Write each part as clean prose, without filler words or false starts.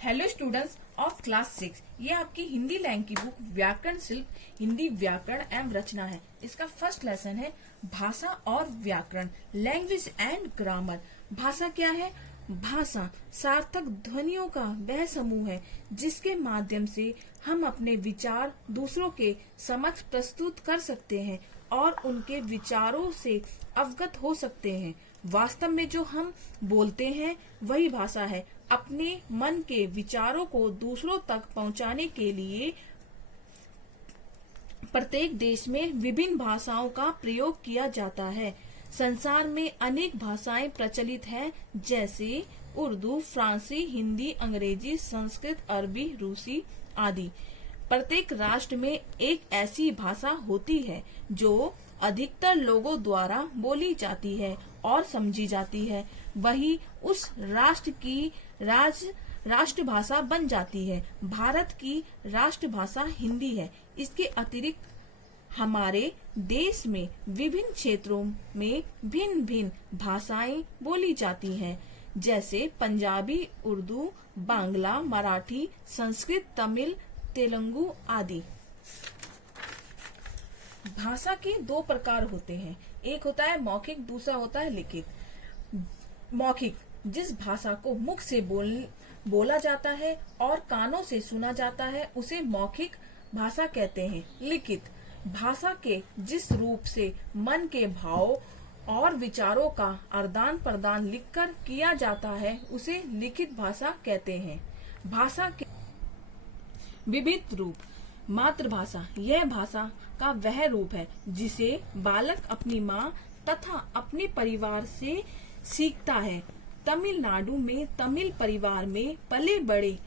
Hello students of class 6। ये आपकी Hindi language की बुक व्याकरण शिल्प हिंदी व्याकरण एवं रचना है। इसका फर्स्ट लेसन है भाषा और व्याकरण, लैंग्वेज एंड ग्रामर। भाषा क्या है? भाषा सार्थक ध्वनियों का वह समूह है जिसके माध्यम से हम अपने विचार दूसरों के समक्ष प्रस्तुत कर सकते हैं और उनके विचारों से अवगत हो सकते हैं। वास्तव में जो हम बोलते हैं वही भाषा है। अपने मन के विचारों को दूसरों तक पहुंचाने के लिए प्रत्येक देश में विभिन्न भाषाओं का प्रयोग किया जाता है। संसार में अनेक भाषाएं प्रचलित हैं, जैसे उर्दू, फ्रांसी, हिंदी, अंग्रेजी, संस्कृत, अरबी, रूसी आदि। प्रत्येक राष्ट्र में एक ऐसी भाषा होती है जो अधिकतर लोगों द्वारा बोली जाती है और समझी जाती है। वही उस राष्ट्र की राष्ट्रभाषा बन जाती है। भारत की राष्ट्रभाषा हिंदी है। इसके अतिरिक्त हमारे देश में विभिन्न क्षेत्रों में भिन्न भिन्न भाषाएं बोली जाती हैं, जैसे पंजाबी, उर्दू, बांग्ला, मराठी, संस्कृत, तमिल, तेलुगु आदि। भाषा के दो प्रकार होते हैं, एक होता है मौखिक, दूसरा होता है लिखित। मौखिक जिस भाषा को मुख से बोला जाता है और कानों से सुना जाता है उसे मौखिक भाषा कहते हैं। लिखित भाषा के जिस रूप से मन के भाव और विचारों का आदान प्रदान लिखकर किया जाता है उसे लिखित भाषा कहते हैं। भाषा के विविध रूप। मातृभाषा यह भाषा का वह रूप है जिसे बालक अपनी माँ तथा अपने परिवार से सीखता है। तमिलनाडु में तमिल परिवार में पले बड़े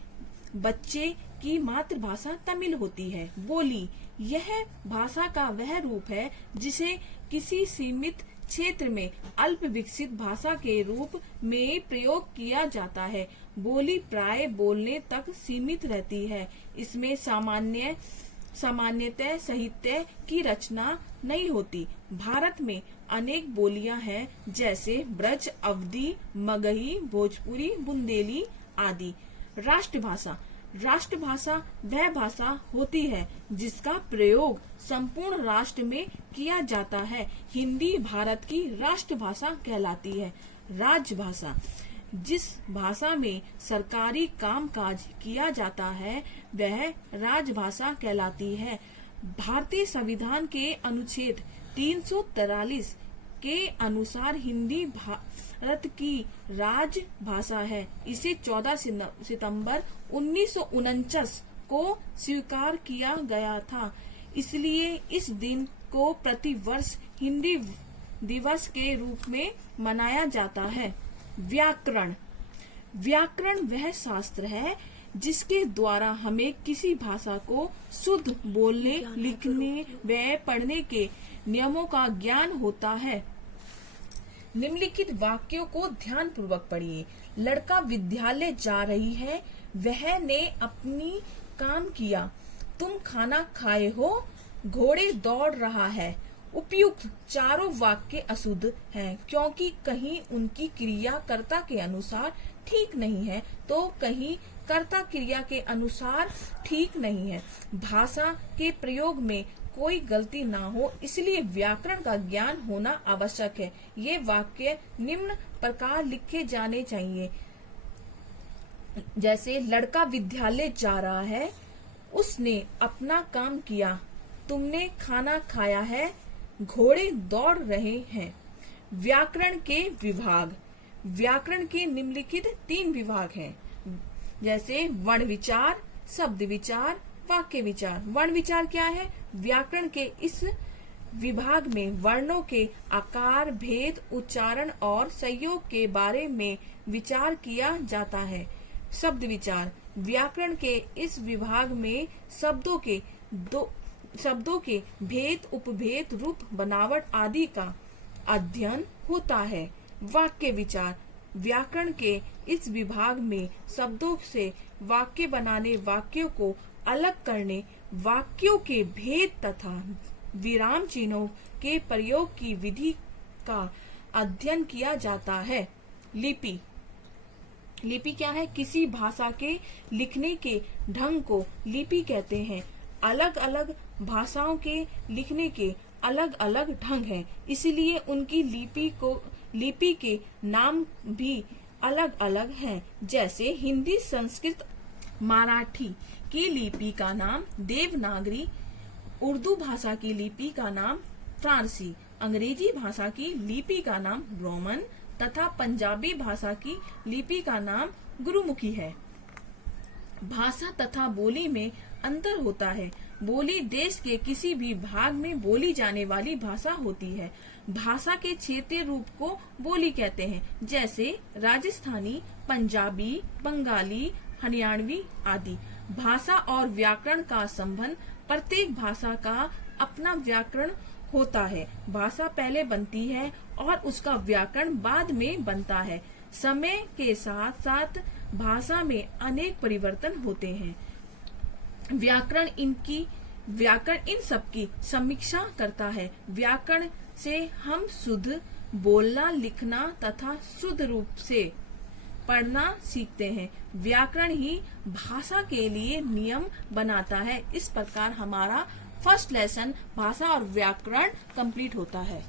बच्चे की मातृभाषा तमिल होती है। बोली यह भाषा का वह रूप है जिसे किसी सीमित क्षेत्र में अल्प विकसित भाषा के रूप में प्रयोग किया जाता है। बोली प्राय बोलने तक सीमित रहती है। इसमें सामान्यतः साहित्य की रचना नहीं होती। भारत में अनेक बोलियां हैं, जैसे ब्रज, अवधी, मगही, भोजपुरी, बुंदेली आदि। राष्ट्रभाषा वह भाषा होती है जिसका प्रयोग संपूर्ण राष्ट्र में किया जाता है। हिंदी भारत की राष्ट्रभाषा कहलाती है। राजभाषा जिस भाषा में सरकारी कामकाज किया जाता है वह राजभाषा कहलाती है। भारतीय संविधान के अनुच्छेद 343 के अनुसार हिंदी भारत की राजभाषा है। इसे 14 सितंबर 1949 को स्वीकार किया गया था। इसलिए इस दिन को प्रतिवर्ष हिंदी दिवस के रूप में मनाया जाता है। व्याकरण वह शास्त्र है जिसके द्वारा हमें किसी भाषा को शुद्ध बोलने, लिखने व पढ़ने के नियमों का ज्ञान होता है। निम्नलिखित वाक्यों को ध्यान पूर्वक पढ़िए। लड़का विद्यालय जा रही है, वह ने अपनी काम किया। तुम खाना खाए हो, घोड़े दौड़ रहा है। उपयुक्त चारों वाक्य अशुद्ध हैं, क्योंकि कहीं उनकी क्रिया कर्ता के अनुसार ठीक नहीं है तो कहीं कर्ता क्रिया के अनुसार ठीक नहीं है। भाषा के प्रयोग में कोई गलती ना हो, इसलिए व्याकरण का ज्ञान होना आवश्यक है। ये वाक्य निम्न प्रकार लिखे जाने चाहिए, जैसे लड़का विद्यालय जा रहा है, उसने अपना काम किया, तुमने खाना खाया है, घोड़े दौड़ रहे हैं। व्याकरण के विभाग। व्याकरण के निम्नलिखित 3 विभाग हैं, जैसे वर्ण विचार, शब्द विचार, वाक्य विचार। वर्ण विचार क्या है? व्याकरण के इस विभाग में वर्णों के आकार, भेद, उच्चारण और संयोग के बारे में विचार किया जाता है। शब्द विचार। व्याकरण के इस विभाग में शब्दों के भेद, उपभेद, रूप, बनावट आदि का अध्ययन होता है। वाक्य विचार। व्याकरण के इस विभाग में शब्दों से वाक्य बनाने, वाक्यों को अलग करने, वाक्यों के भेद तथा विराम चिन्हों के प्रयोग की विधि का अध्ययन किया जाता है। लिपि। लिपि क्या है? किसी भाषा के लिखने के ढंग को लिपि कहते हैं। अलग अलग भाषाओं के लिखने के अलग अलग ढंग हैं, इसलिए उनकी लिपि के नाम भी अलग अलग हैं। जैसे हिंदी, संस्कृत, मराठी की लिपि का नाम देवनागरी, उर्दू भाषा की लिपि का नाम फारसी, अंग्रेजी भाषा की लिपि का नाम रोमन तथा पंजाबी भाषा की लिपि का नाम गुरुमुखी है। भाषा तथा बोली में अंतर होता है। बोली देश के किसी भी भाग में बोली जाने वाली भाषा होती है। भाषा के क्षेत्रीय रूप को बोली कहते हैं, जैसे राजस्थानी, पंजाबी, बंगाली, हरियाणवी आदि। भाषा और व्याकरण का संबंध। प्रत्येक भाषा का अपना व्याकरण होता है। भाषा पहले बनती है और उसका व्याकरण बाद में बनता है। समय के साथ साथ भाषा में अनेक परिवर्तन होते हैं। व्याकरण इन सब की समीक्षा करता है। व्याकरण से हम शुद्ध बोलना, लिखना तथा शुद्ध रूप से पढ़ना सीखते हैं। व्याकरण ही भाषा के लिए नियम बनाता है। इस प्रकार हमारा फर्स्ट लेसन भाषा और व्याकरण कंप्लीट होता है।